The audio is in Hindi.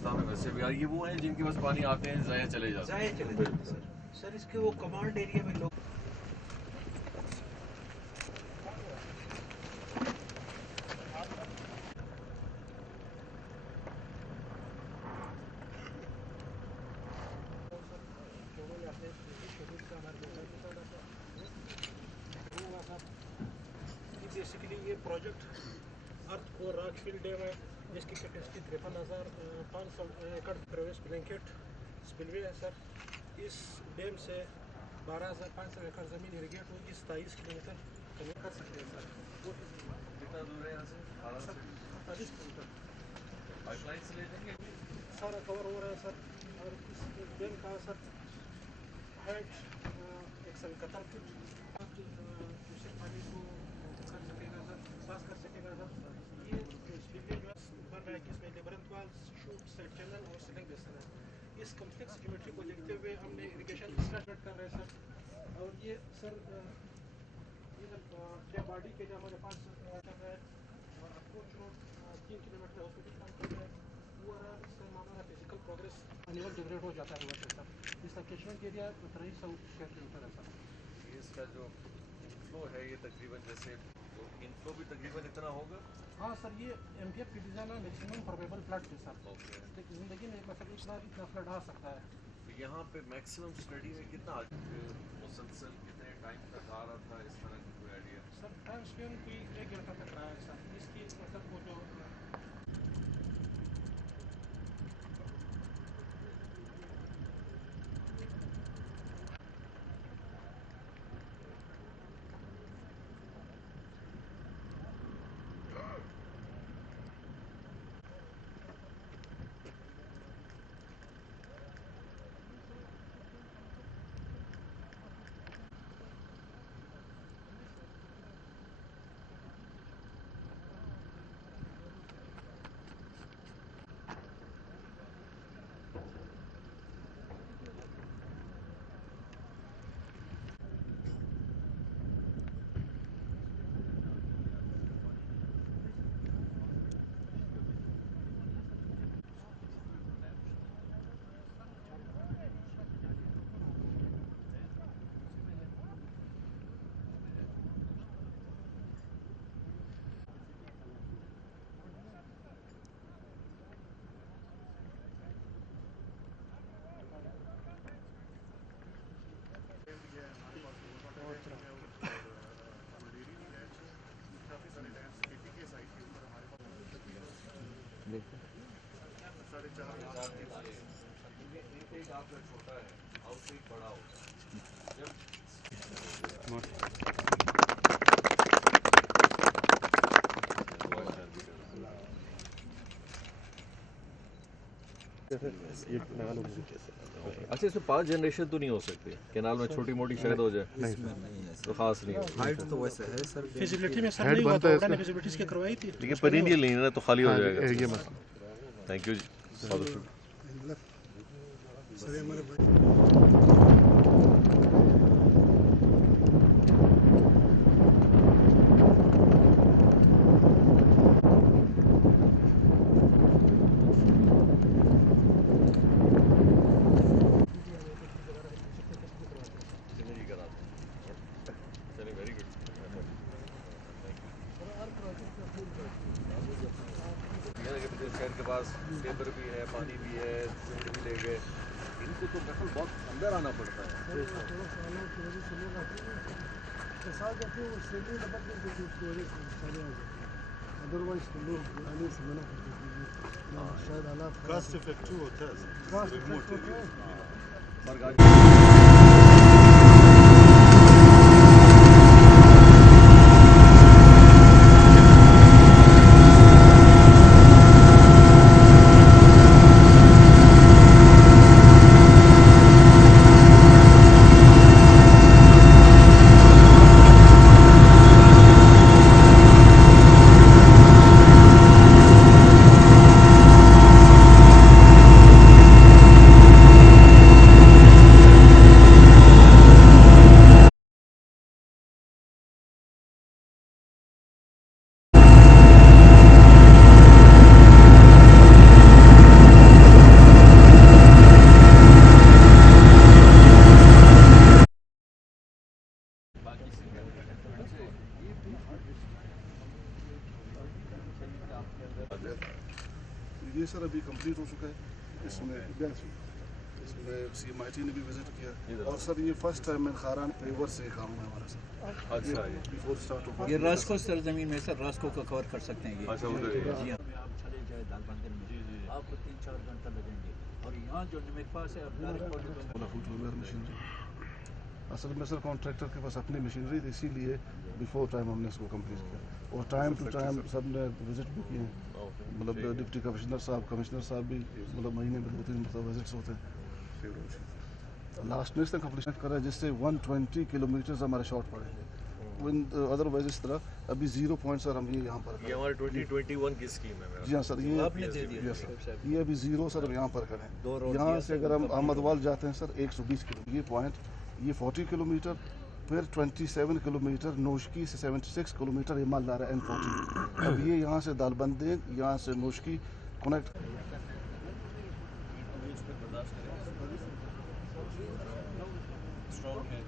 राजस्थान में वैसे भी ये वो हैं जिनके पास पानी आते हैं जाया चले जाते हैं। सर इसके वो कमांड एरिया में लोग बेसिकली ये प्रोजेक्ट अर्थ को राजफील्ड डैम है जिसकी कैपेसिटी 53,500 एकड़ प्रवेश ब्लैंकेट स्पिलवे है सर। इस डैम से 12,500 एकड़ ज़मीन इरीगेट होगी, 27 किलोमीटर कनेक्ट कर सकते हैं सर। वो कितना दूर है यहाँ से? 48 किलोमीटर पाइपलाइन से ले जाएंगे सारा कवर हो रहा है सर। और इस डैम का सर हाइट 171 फुट दूसरे पानी को कर सकेगा सर, पास कर सकेगा सर। ये स्पिलवे जो बन रहा है कि इसमें लेबरंथ वाल्स, शूट, सेट चैनल और सिलिंग बेसन है। इस कम्प्लेक्स ज्योमेट्री को देखते हुए हमने इरिगेशन स्टार्ट कर रहे हैं सर। और ये सर इधर बॉडी के जो हमारे पास चल रहा है और अप्रोच रोड 3 किलोमीटर हॉस्पिटल काम कर रहा है। वो इसका हमारा फिजिकल प्रोग्रेस लेवल जनरेट हो जाता है हुआ सर। इसका कैचमेंट एरिया 2300 स्क्वायर किलोमीटर है सर। इसका जो इनफ्लो है ये तकरीबन जैसे तो इनफ्लो भी तकरीबन इतना होगा। हाँ सर, ये MPF की डिज़ाइन है मैक्सिमम प्रोबेबल फ्लड के साथ। ओके, ज़िंदगी में मतलब इतना फ्लड आ सकता है। तो यहाँ पे मैक्सिमम स्टडी में कितना मुसलसल कितने टाइम तक आ रहा था, इस तरह की कोई आइडिया? सर टाइम स्पेन कोई 1 घंटा तक रहा है सर। इसकी मतलब वो जो एक आपका छोटा है और एक बड़ा होता है। जब अच्छा, इसमें 5 जनरेशन तो नहीं हो सकती केनाल में, छोटी मोटी शायद हो जाए, तो खास नहीं होगी। हाइट तो वैसे है सर, फिजिबिलिटी में सर नहीं हुआ था, मैंने फिजिबिलिटी इसकी करवाई थी। लेकिन पेरिनियल नहीं है ना, तो खाली हो जाएगा। थैंक यू जी, बहुत शुक्रिया। शहर के पास पेपर भी है, पानी भी है, सीमेंट भी ले गए, इनको तो दरअसल बहुत अंदर आना पड़ता है। कास्ट इफेक्टिव होता है। ये सर अभी कंप्लीट हो चुका है। इसमें CMIT ने भी विजिट किया और सर ये फर्स्ट टाइम मैं खारान पेवर से काम हुआ हमारा सर। अच्छा बिफोर स्टार्ट हो ये रास्को सरजमीन में सर रास्को का कवर कर सकते हैं ये। अच्छा उधर जी हाँ, आप चले जाए दालबंदर में आपको 3-4 घंटा लगेंगे और यहाँ जो मेरे पास है अब मशीनरी असल में सर कॉन्ट्रैक्टर के पास अपनी मशीनरी थी, इसीलिए बिफोर टाइम हमने इसको कंप्लीट किया और टाइम टू टाइम सब ने विजिट भी किए हैं। मतलब डिप्टी कमिश्नर साहब भी मतलब महीने में 2-3 मतलब विजिट्स होते हैं। लास्ट में इसने कंप्लीट करा जिससे 120 किलोमीटर हमारे शॉर्ट पड़ेंगे। अदरवाइज इस तरह अभी 0 पॉइंट सर हम ये यहाँ पर ये हमारे 2021 की स्कीम है जी हाँ सर, ये आपने दे दिया यस सर, ये अभी 0 सर हम यहाँ पर करें। दो रोड यहाँ दिया से अगर हम अहमदवाल जाते हैं सर 120 किलो ये पॉइंट, ये 40 किलोमीटर, फिर 27 किलोमीटर नोशकी से 76 किलोमीटर ये माल ला रहा है N40। अब ये यहाँ से दालबंदे यहाँ से नोशकी कनेक्ट स्ट्रॉन्ग है